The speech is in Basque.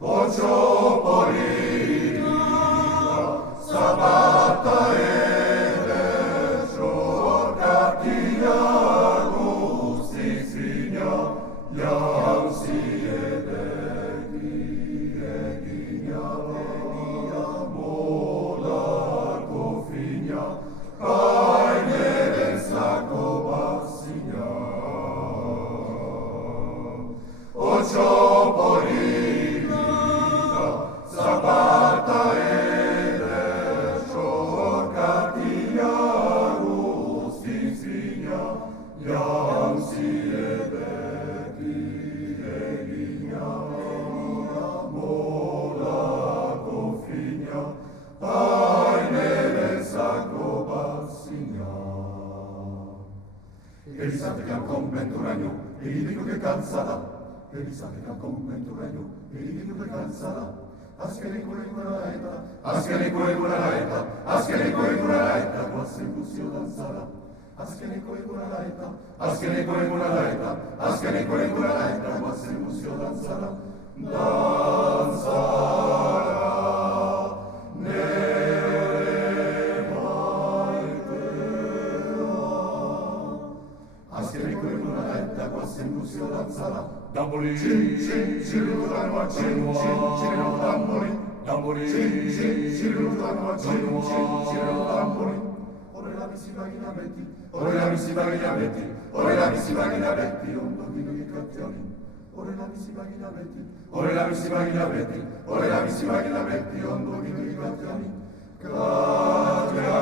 Ocho polina, sabata edecho, katia gusticinia, yam si edeki, eginia, mola cofinia, paine saco bassinia. Ocho polina, sabata edecho, katia gusticinia, yam si edeki, eginia, mola cofinia, paine saco bassinia. Elisate che commento ragno, e dico che cansarà. Elisate che commento ragno, e dico che cansarà. Askere kure laeta, askere kure laeta, askere kure laeta, quasi busio danzarà. Askere kure laeta, askere kure laeta, askere kure laeta, quasi busio danzarà. Danzarà. Askere kure laeta, quasi busio danzarà. Damboli, Cirilu Danwa, Cirilu Damboli, Damboli, Cirilu Danwa, Cirilu Damboli. Ore la misi vagina betti, ore la misi vagina betti, ore la misi vagina betti, un bambino di cattioni. Ore la misi vagina betti, ore la misi vagina betti, ore la misi vagina betti, un bambino di cattioni. Cattioni.